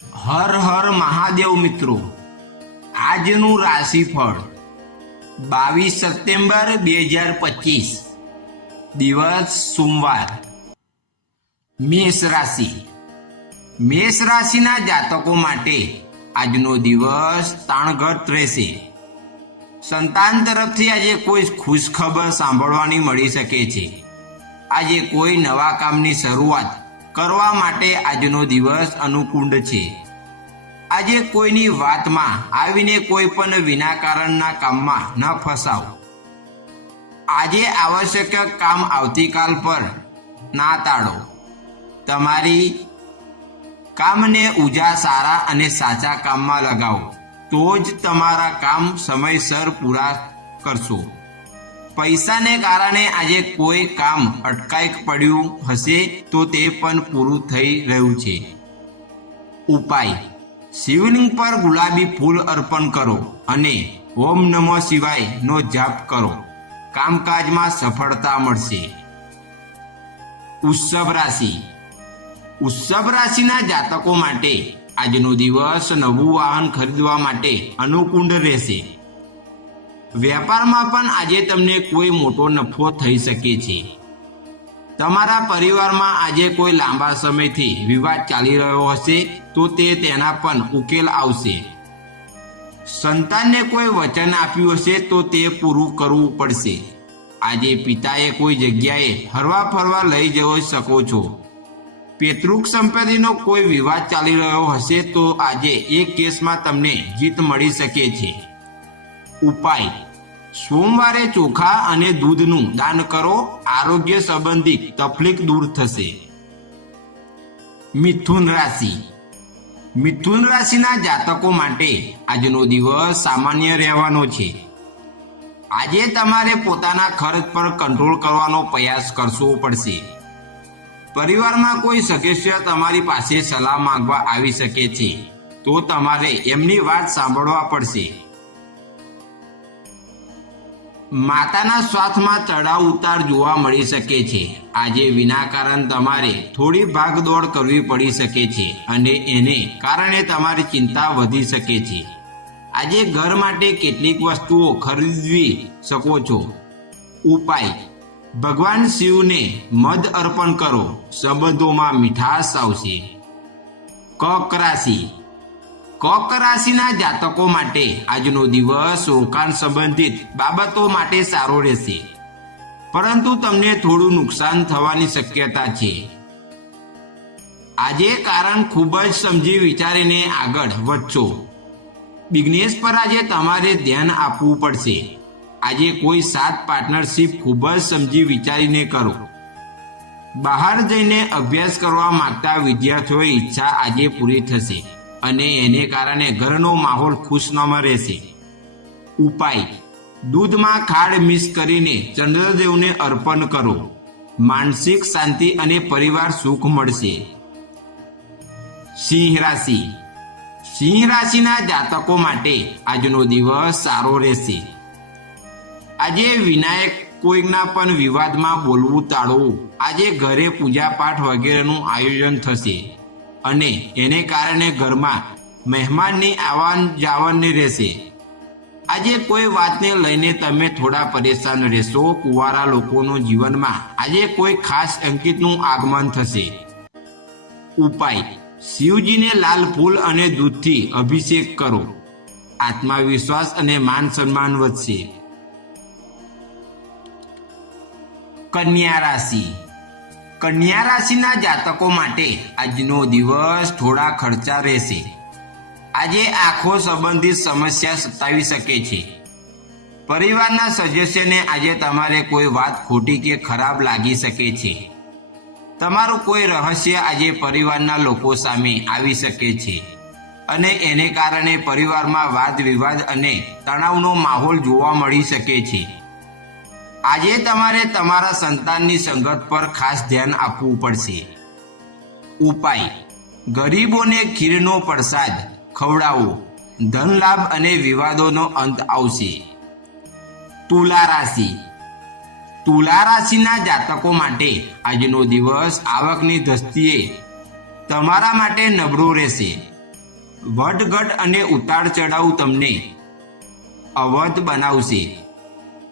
હર હર મહાદેવ મિત્રો, આજનું રાશિફળ 22 સપ્ટેમ્બર 2025, દિવસ સોમવાર. મેષ રાશિ. મેષ રાશિના જાતકો માટે આજનો દિવસ તાણઘટ રહેશે. સંતાન તરફથી આજે કોઈ ખુશ ખબર સાંભળવાની મળી શકે છે. આજે કોઈ નવા કામની શરૂઆત કરવા માટે આજનો દિવસ અનુકૂળ છે. આજે કોઈની વાતમાં આવીને કોઈ પણ વિના કારણના કામમાં ન ફસાવ. આજે આવશ્યક કામ આવતીકાલ પર ના ટાળો. તમારી કામને ઉજા સારા અને સાચા કામમાં લગાવો તો જ તમારા કામ સમયસર પૂરા કરશો. પૈસાને કારણે આજે કોઈ કામ અટકાઈ પડ્યું હશે તો તે પણ પૂરું થઈ રહ્યું છે. ઉપાય: શિવલિંગ પર ગુલાબી ફૂલ અર્પણ કરો અને ઓમ નમઃ શિવાય નો જાપ કરો. કામકાજમાં સફળતા મળશે. વૃષભ રાશિ. વૃષભ રાશિના જાતકો માટે આજનો દિવસ નવું વાહન ખરીદવા માટે અનુકૂળ રહેશે. વેપારમાં પણ આજે તમને કોઈ મોટો નફો થઈ શકે છે. તમારા પરિવારમાં આજે કોઈ લાંબા સમયથી વિવાદ ચાલી રહ્યો હશે તો તેના પણ ઉકેલ આવશે. સંતાનને કોઈ વચન આપ્યું હશે તો તે પૂરું કરવું પડશે. આજે પિતાએ કોઈ જગ્યાએ હરવા ફરવા લઈ જઈ શકો છો. પિતૃક સંપત્તિનો કોઈ વિવાદ ચાલી રહ્યો હશે તો આજે એ કેસમાં તમને જીત મળી શકે છે. ઉપાય: સોમવારે ચોખા અને દૂધનું દાન કરો. આરોગ્ય સંબંધિત તકલીફ દૂર થશે. મિથુન રાશિ. મિથુન રાશિના જાતકો માટે આજનો દિવસ સામાન્ય રહેવાનો છે. આજે તમારે પોતાના ખર્ચ પર કંટ્રોલ કરવાનો પ્રયાસ કરવો પડશે. પરિવારમાં કોઈ સદસ્ય તમારી પાસે સલાહ માંગવા આવી શકે છે તો તમારે એમની વાત સાંભળવા પડશે. માતાના સ્વાસ્થ્યમાં ચડાવ ઉતાર જોવા મળી શકે છે. આજે વિના કારણ તમારે થોડી ભાગદોડ કરવી પડી શકે છે અને એને કારણે તમારી ચિંતા વધી શકે છે. આજે ઘર માટે કેટલીક વસ્તુઓ ખરીદવી શકો છો. ઉપાય: ભગવાન શિવને મધ અર્પણ કરો. સંબંધોમાં મીઠાશ આવશે. કર્ક રાશિ. કર્ક રાશિના જાતકો માટે આજનો દિવસ રોકાણ સંબંધિત બાબતો માટે સારો રહેશે, પરંતુ તમને થોડું નુકસાન થવાની શક્યતા છે. આજે કારણ ખૂબ જ સમજી વિચારીને આગળ વધશો. બિઝનેસ પર આજે તમારે ધ્યાન આપવું પડશે. આજે કોઈ સાથ પાર્ટનરશિપ ખૂબ જ સમજી વિચારીને કરો. બહાર જઈને અભ્યાસ કરવા માંગતા વિદ્યાર્થીઓની ઈચ્છા આજે પૂરી થશે અને એને કારણે ઘરનો માહોલ ખુશનુમા રહેશે. ઉપાય: દૂધમાં ખાંડ મિક્સ કરીને ચંદ્રદેવને અર્પણ કરો. માનસિક શાંતિ અને પરિવાર સુખ મળશે. સિંહ રાશિ. સિંહ રાશિના જાતકો માટે આજનો દિવસ સારો રહેશે. આજે વિનાયક કોઈના પણ વિવાદમાં બોલવું ટાળવું. આજે ઘરે પૂજાપાઠ વગેરેનું આયોજન થશે અને એને કારણે ઘરમાં મહેમાનની આવન જાવન રહેશે. આજે કોઈ વાતને લઈને તમે થોડા પરેશાન રહેશો. કુંવારા લોકોના જીવનમાં આજે કોઈ ખાસ અંકિતનું આગમન થશે. ઉપાય: શિવજીને લાલ ફૂલ અને દૂધથી અભિષેક કરો. આત્મવિશ્વાસ અને માન સન્માન વધશે. કન્યા રાશિ. કન્યા રાશિના જાતકો માટે આજનો દિવસ થોડા ખર્ચા રહેશે. આજે આંખો સંબંધિત સમસ્યા સતાવી શકે છે. પરિવારના સદસ્યને આજે તમારે કોઈ વાત ખોટી કે ખરાબ લાગી શકે છે. તમારું કોઈ રહસ્ય આજે પરિવારના લોકો સામે આવી શકે છે અને એને કારણે પરિવારમાં વાદ વિવાદ અને તણાવનો માહોલ જોવા મળી શકે છે. આજે તમારે તમારા સંતાનની સંગત પર ખાસ ધ્યાન આપવું પડશે. ઉપાય: ગરીબોને ખીરનો પ્રસાદ ખવડાવો. ધન લાભ અને વિવાદોનો અંત આવશે. તુલા રાશિ. તુલા રાશિના જાતકો માટે આજનો દિવસ આવકની દ્રષ્ટિએ તમારા માટે નબળો રહેશે. વધઘટ અને ઉતાર ચઢાવ તમને અવધ બનાવશે.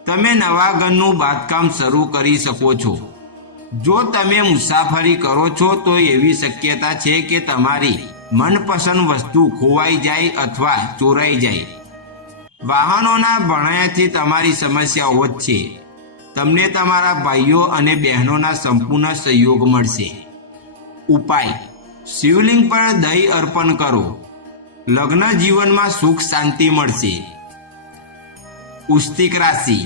તમે નવા ઘરનું બાંધકામ શરૂ કરી શકો છો. જો તમે મુસાફરી કરો છો તો એવી શક્યતા છે કે તમારી મનપસંદ વસ્તુ ખોવાઈ જાય અથવા ચોરાઈ જાય. વાહનોના ભણાયાથી તમારી સમસ્યાઓ જ છે. તમને તમારા ભાઈઓ અને બહેનોના સંપૂર્ણ સહયોગ મળશે. ઉપાય: શિવલિંગ પર દહીં અર્પણ કરો. લગ્ન જીવનમાં સુખ શાંતિ મળશે. વૃશ્ચિક રાશિ.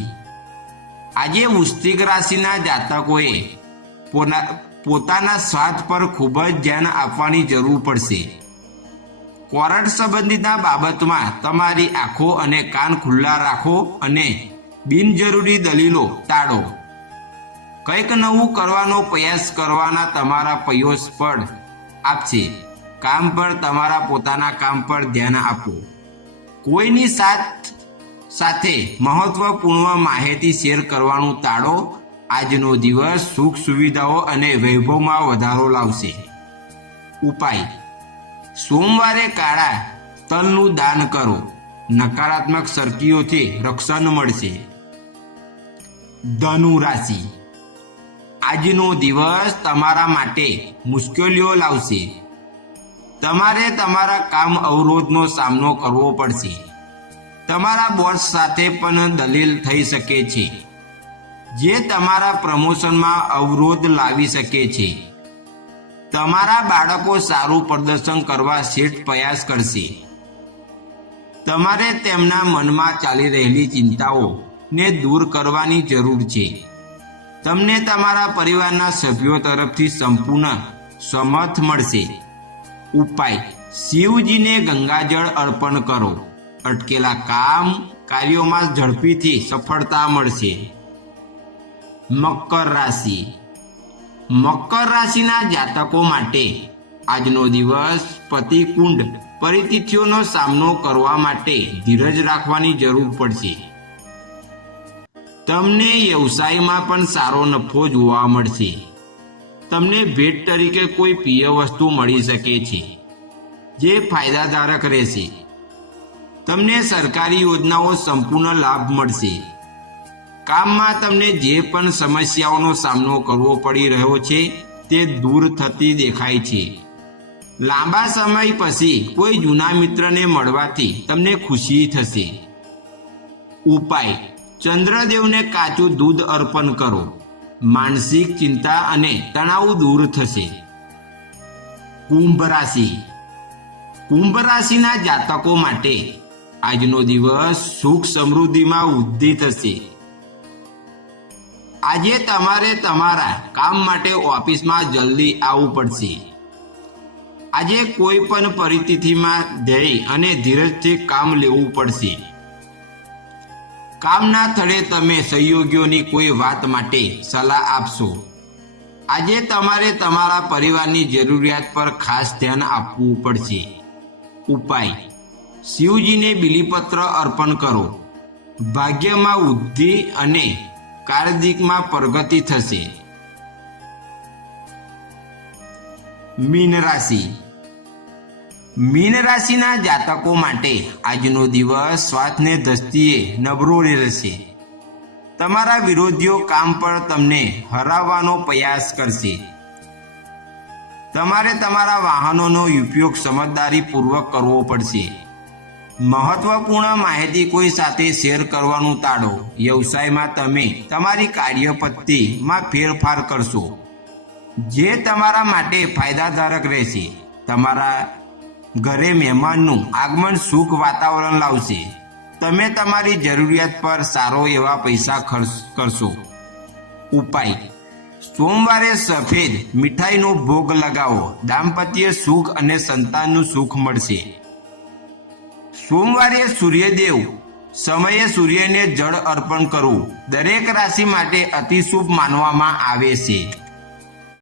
આજે વૃશ્ચિક રાશિના જાતકોએ પોતાના સ્વાસ્થ્ય પર ખૂબ જ ધ્યાન આપવાની જરૂર પડશે. કોર્ટ સંબંધિતના બાબતમાં તમારી આંખો અને કાન ખુલ્લા રાખો અને બિનજરૂરી દલીલો ટાળો. કંઈક નવું કરવાનો પ્રયાસ કરવાના તમારા પ્રયાસ ફળ આપશે. કામ પર તમારા પોતાના કામ પર ધ્યાન આપો. કોઈની સાથે મહત્વપૂર્ણ માહિતી શેર કરવાનું ટાળો. આજનો દિવસ સુખ સુવિધાઓ અને વૈભવમાં વધારો લાવશે. ઉપાય: સોમવારે કાળા તલનું દાન કરો. નકારાત્મક શક્તિઓથી રક્ષણ મળશે. ધનુ રાશિ. આજનો દિવસ તમારા માટે મુશ્કેલીઓ લાવશે. તમારે તમારા કામ અવરોધનો સામનો કરવો પડશે. તમારા બોસ સાથે પણ દલીલ થઈ શકે છે, જે તમારા પ્રમોશનમાં અવરોધ લાવી શકે છે. તમારા બાળકો સારું પ્રદર્શન કરવા શ્રેષ્ઠ પ્રયાસ કરશે. તમારે તેમના મનમાં ચાલી રહેલી ચિંતાઓને દૂર કરવાની જરૂર છે. તમને તમારા પરિવારના સભ્યો તરફથી સંપૂર્ણ સમર્થ મળશે. ઉપાય: શિવજીને ગંગાજળ અર્પણ કરો. અટકેલા કાર્યોમાં ઝડપીથી સફળતા મળશે. મકર રાશિ. મકર રાશિના જાતકો માટે આજનો દિવસ પ્રતિકૂળ પરિસ્થિતિઓનો સામનો કરવા માટે ધીરજ રાખવાની જરૂર પડશે. તમને વ્યવસાયમાં પણ સારો નફો જોવા મળશે. તમને ભેટ તરીકે કોઈ પ્રિય વસ્તુ મળી શકે છે, જે ફાયદાકારક રહેશે. તમને સરકારી યોજનાઓ સંપૂર્ણ લાભ મળશે. કામમાં તમને જે પણ સમસ્યાઓનો સામનો કરવો પડી રહ્યો છે તે દૂર થતી દેખાય છે. લાંબા સમય પછી કોઈ જૂના મિત્રને મળવાથી તમને ખુશી થશે. ઉપાય: ચંદ્રદેવને કાચું દૂધ અર્પણ કરો. માનસિક ચિંતા અને તણાવ દૂર થશે. કુંભ રાશિ. કુંભ રાશિના જાતકો માટે આજનો દિવસ સુખ સમૃદ્ધિમાં વૃદ્ધિ થશે. આજે તમારે તમારા કામ માટે ઓફિસમાં જલ્દી આવવું પડશે. આજે કોઈ પણ પરિસ્થિતિમાં ધૈર્ય અને ધીરજથી કામ લેવું પડશે. કામના સ્થળે તમે સહયોગીઓની કોઈ વાત માટે સલાહ આપશો. આજે તમારે તમારા પરિવારની જરૂરિયાત પર ખાસ ધ્યાન આપવું પડશે. ઉપાય: શિવજીને બીલીપત્ર અર્પણ કરો. ભાગ્યમાં વૃદ્ધિ અને કાર્યમાં પ્રગતિ થશે. મીન રાશિ. મીન રાશિના જાતકો માટે આજનો દિવસ સ્વાસ્થ્યની દ્રષ્ટિએ નબળો રહેશે. તમારા વિરોધીઓ કામ પર તમને હરાવવાનો પ્રયાસ કરશે. તમારે તમારા વાહનોનો ઉપયોગ સમજદારીપૂર્વક કરવો પડશે. મહત્વપૂર્ણ માહિતી કોઈ સાથે શેર કરવાનું ટાળો. વ્યવસાયમાં તમે તમારી કાર્યપદ્ધતિમાં ફેરફાર કરશો, જે તમારા માટે ફાયદાકારક રહેશે. તમારા ઘરે મહેમાનનું આગમન સુખ વાતાવરણ લાવશે. તમે તમારી જરૂરિયાત પર સારો એવા પૈસા ખર્ચ કરશો. ઉપાય: સોમવારે સફેદ મીઠાઈનો ભોગ લગાવો. દાંપત્ય સુખ અને સંતાનનું સુખ મળશે. સોમવારે સૂર્યદેવ સમયે સૂર્યને જળ અર્પણ કરવું દરેક રાશિ માટે અતિ શુભ માનવામાં આવે છે.